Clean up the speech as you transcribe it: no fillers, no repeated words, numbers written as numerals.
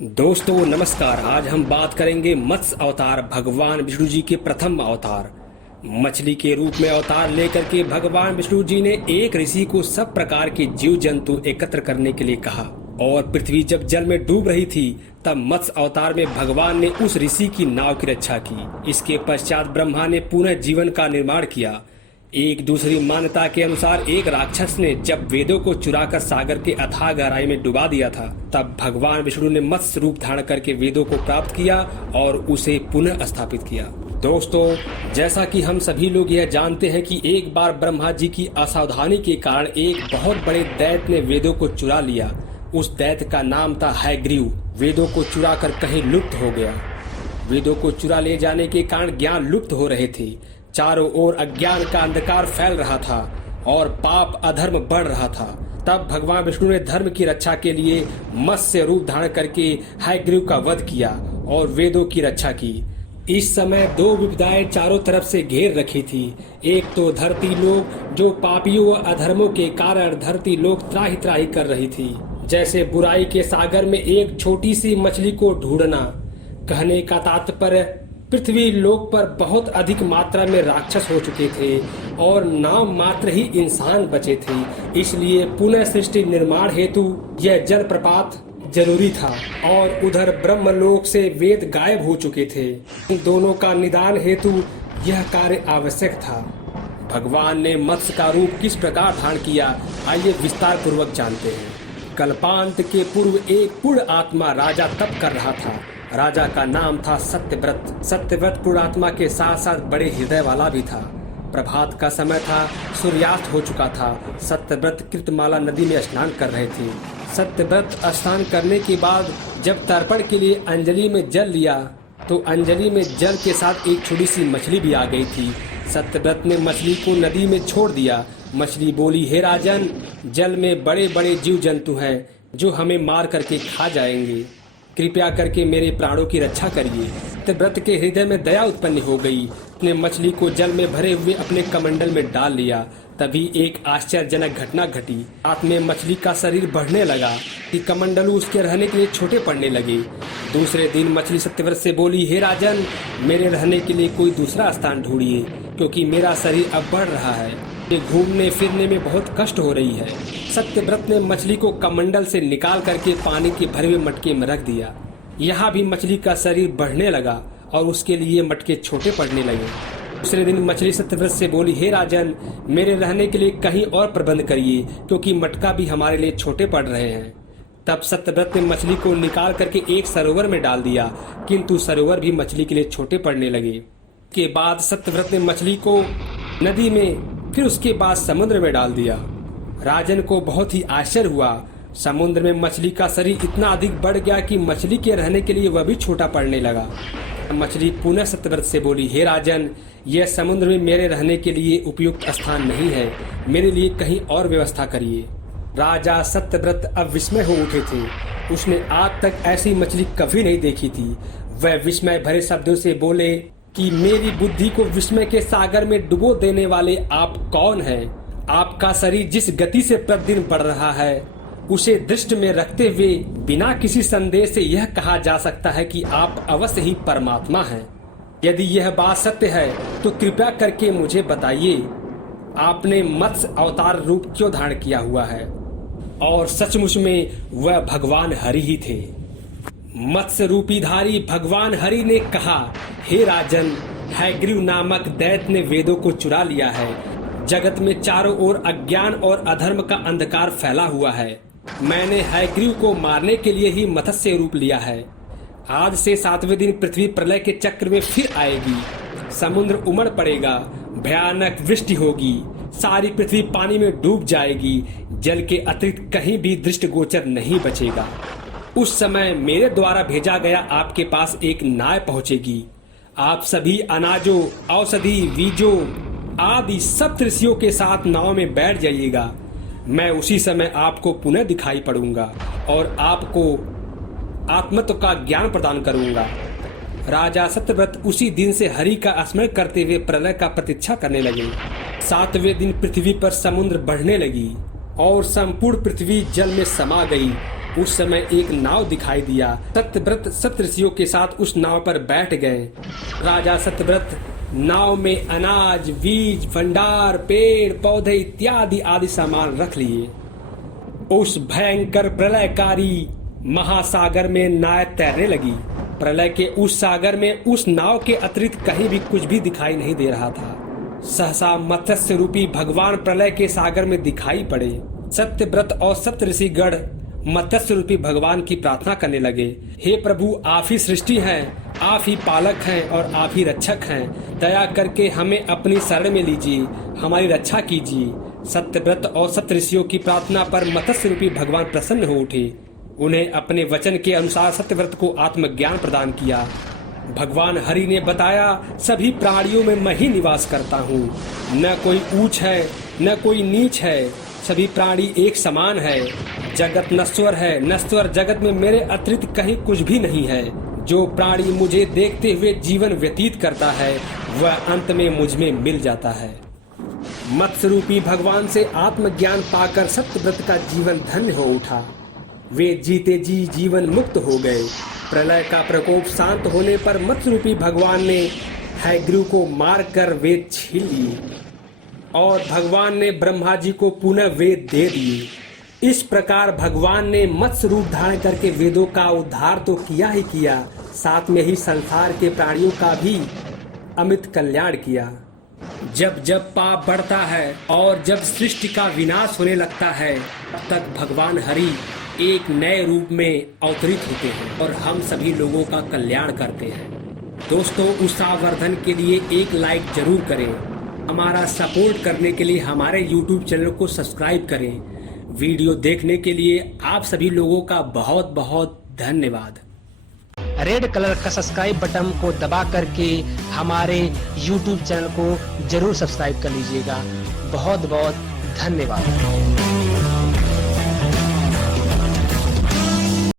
दोस्तों नमस्कार। आज हम बात करेंगे मत्स्य अवतार भगवान विष्णु जी के प्रथम अवतार। मछली के रूप में अवतार लेकर के भगवान विष्णु जी ने एक ऋषि को सब प्रकार के जीव जंतु एकत्र करने के लिए कहा और पृथ्वी जब जल में डूब रही थी तब मत्स्य अवतार में भगवान ने उस ऋषि की नाव की रक्षा की। इसके पश्चात ब्रह्मा ने पुनः जीवन का निर्माण किया। एक दूसरी मान्यता के अनुसार एक राक्षस ने जब वेदों को चुराकर सागर के अथाह गहराई में डुबा दिया था, तब भगवान विष्णु ने मत्स्य रूप धारण करके वेदों को प्राप्त किया और उसे पुनः स्थापित किया। दोस्तों, जैसा कि हम सभी लोग यह जानते हैं कि एक बार ब्रह्मा जी की असावधानी के कारण एक बहुत बड़े दैत्य ने वेदों को चुरा लिया। उस दैत्य का नाम था हयग्रीव। वेदों को चुरा कर कहीं लुप्त हो गया। वेदों को चुरा ले जाने के कारण ज्ञान लुप्त हो रहे थे। चारों ओर अज्ञान का अंधकार फैल रहा था और पाप अधर्म बढ़ रहा था। तब भगवान विष्णु ने धर्म की रक्षा के लिए मत्स्य रूप धारण करके हयग्रीव का वध किया और वेदों की रक्षा की। इस समय दो विपदाएं चारों तरफ से घेर रखी थी। एक तो धरती लोक, जो पापियों व अधर्मों के कारण धरती लोक त्राही त्राही कर रही थी। जैसे बुराई के सागर में एक छोटी सी मछली को ढूंढना। कहने का तात्पर्य, पृथ्वी लोक पर बहुत अधिक मात्रा में राक्षस हो चुके थे और नाम मात्र ही इंसान बचे थे। इसलिए पुनः सृष्टि निर्माण हेतु यह जलप्रपात जरूरी था और उधर ब्रह्मलोक से वेद गायब हो चुके थे। इन दोनों का निदान हेतु यह कार्य आवश्यक था। भगवान ने मत्स्य का रूप किस प्रकार धारण किया, आइए विस्तार पूर्वक जानते हैं। कल्पांत के पूर्व एक पूर्ण आत्मा राजा तप कर रहा था। राजा का नाम था सत्यव्रत। सत्यव्रत पूर्णात्मा के साथ साथ बड़े हृदय वाला भी था। प्रभात का समय था, सूर्यास्त हो चुका था। सत्यव्रत कृतमाला नदी में स्नान कर रहे थे। सत्यव्रत स्नान करने के बाद जब तर्पण के लिए अंजलि में जल लिया तो अंजलि में जल के साथ एक छोटी सी मछली भी आ गई थी। सत्यव्रत ने मछली को नदी में छोड़ दिया। मछली बोली, हे राजन, जल में बड़े बड़े जीव जंतु हैं जो हमें मार करके खा जाएंगे। कृपया करके मेरे प्राणों की रक्षा करिए। सत्यव्रत के हृदय में दया उत्पन्न हो गई। उसने मछली को जल में भरे हुए अपने कमंडल में डाल लिया। तभी एक आश्चर्यजनक घटना घटी। रात में मछली का शरीर बढ़ने लगा कि कमंडलू उसके रहने के लिए छोटे पड़ने लगे। दूसरे दिन मछली सत्यव्रत से बोली, हे राजन, मेरे रहने के लिए कोई दूसरा स्थान ढूंढिए, क्योंकि मेरा शरीर अब बढ़ रहा है। ये घूमने फिरने में बहुत कष्ट हो रही है। सत्यव्रत ने मछली को कमंडल से निकाल करके पानी के भरे हुए मटके में रख दिया। यहाँ भी मछली का शरीर बढ़ने लगा और उसके लिए मटके छोटे पड़ने लगे। दूसरे दिन मछली सत्यव्रत से बोली, हे राजन, मेरे रहने के लिए कहीं और प्रबंध करिए, क्योंकि मटका भी हमारे लिए छोटे पड़ रहे हैं। तब सत्यव्रत ने मछली को निकाल करके एक सरोवर में डाल दिया, किंतु सरोवर भी मछली के लिए छोटे पड़ने लगे। के बाद सत्यव्रत ने मछली को नदी में, फिर उसके बाद समुद्र में डाल दिया। राजन को बहुत ही आश्चर्य हुआ। समुद्र में मछली का शरीर इतना अधिक बढ़ गया कि मछली के रहने के लिए वह भी छोटा पड़ने लगा। मछली पुनः सत्यव्रत से बोली, हे राजन, यह समुद्र में मेरे रहने के लिए उपयुक्त स्थान नहीं है। मेरे लिए कहीं और व्यवस्था करिए। राजा सत्यव्रत अब विस्मय हो उठे थे। उसने आज तक ऐसी मछली कभी नहीं देखी थी। वह विस्मय भरे शब्दों से बोले कि मेरी बुद्धि को विस्मय के सागर में डुबो देने वाले आप कौन हैं? आपका शरीर जिस गति से प्रतिदिन बढ़ रहा है, उसे दृष्टि में रखते हुए बिना किसी संदेह से यह कहा जा सकता है कि आप अवश्य ही परमात्मा हैं। यदि यह बात सत्य है तो कृपया करके मुझे बताइए, आपने मत्स्य अवतार रूप क्यों धारण किया हुआ है? और सचमुच में वह भगवान हरि ही थे। मत्स्य रूपीधारी भगवान हरि ने कहा, हे राजन, हयग्रीव नामक दैत्य ने वेदों को चुरा लिया है। जगत में चारों ओर अज्ञान और अधर्म का अंधकार फैला हुआ है। मैंने हयग्रीव को मारने के लिए ही मत्स्य रूप लिया है। आज से 7वें दिन पृथ्वी प्रलय के चक्र में फिर आएगी। समुद्र उमड़ पड़ेगा, भयानक वृष्टि होगी, सारी पृथ्वी पानी में डूब जाएगी। जल के अतिरिक्त कहीं भी दृष्टिगोचर नहीं बचेगा। उस समय मेरे द्वारा भेजा गया आपके पास एक नाव पहुंचेगी। आप सभी अनाजों, औषधि, बीजों आदि सब ऋषियों के साथ नाव में बैठ जाइएगा। मैं उसी समय आपको पुनः दिखाई पड़ूंगा और आपको आत्मत्व का ज्ञान प्रदान करूंगा। राजा सत्यव्रत उसी दिन से हरि का स्मरण करते हुए प्रलय का प्रतीक्षा करने लगे। 7वें दिन पृथ्वी पर समुद्र बढ़ने लगी और संपूर्ण पृथ्वी जल में समा गई। उस समय एक नाव दिखाई दिया। सत्यव्रत सप्तऋषियों के साथ उस नाव पर बैठ गए। राजा सत्यव्रत नाव में अनाज, बीज, भंडार, पेड़ पौधे इत्यादि आदि सामान रख लिए। उस भयंकर प्रलयकारी महासागर में नाव तैरने लगी। प्रलय के उस सागर में उस नाव के अतिरिक्त कहीं भी कुछ भी दिखाई नहीं दे रहा था। सहसा मत्स्य रूपी भगवान प्रलय के सागर में दिखाई पड़े। सत्यव्रत और सप्तऋषि गण मत्स्य रूपी भगवान की प्रार्थना करने लगे। हे प्रभु, आप ही सृष्टि हैं, आप ही पालक हैं और आप ही रक्षक हैं। दया करके हमें अपनी शरण में लीजिए, हमारी रक्षा कीजिए। सत्यव्रत और सप्तऋषियों की प्रार्थना पर मत्स्य रूपी भगवान प्रसन्न हो उठे। उन्हें अपने वचन के अनुसार सत्यव्रत को आत्मज्ञान प्रदान किया। भगवान हरि ने बताया, सभी प्राणियों में मैं ही निवास करता हूँ। न कोई ऊंच है न कोई नीच है, सभी प्राणी एक समान है। जगत नश्वर है, नश्वर जगत में मेरे अतिरिक्त कहीं कुछ भी नहीं है। जो प्राणी मुझे देखते हुए जीवन व्यतीत करता है वह अंत में मुझ में मिल जाता है। मत्स्य रूपी भगवान से आत्मज्ञान पाकर सत्यव्रत का जीवन धन्य हो उठा। वे जीते जी जीवन मुक्त हो गए। प्रलय का प्रकोप शांत होने पर मत्स्य रूपी भगवान ने हयग्रीव को मारकर वेद छीन लिए और भगवान ने ब्रह्मा जी को पुनः वेद दे दिए। इस प्रकार भगवान ने मत्स्य रूप धारण करके वेदों का उद्धार तो किया ही किया, साथ में ही संसार के प्राणियों का भी अमित कल्याण किया। जब जब पाप बढ़ता है और जब सृष्टि का विनाश होने लगता है, तब तक भगवान हरि एक नए रूप में अवतरित होते हैं और हम सभी लोगों का कल्याण करते हैं। दोस्तों, उत्साहवर्धन के लिए एक लाइक जरूर करें। हमारा सपोर्ट करने के लिए हमारे YouTube चैनल को सब्सक्राइब करें। वीडियो देखने के लिए आप सभी लोगों का बहुत बहुत धन्यवाद। रेड कलर का सब्सक्राइब बटन को दबा करके हमारे YouTube चैनल को जरूर सब्सक्राइब कर लीजिएगा। बहुत बहुत धन्यवाद।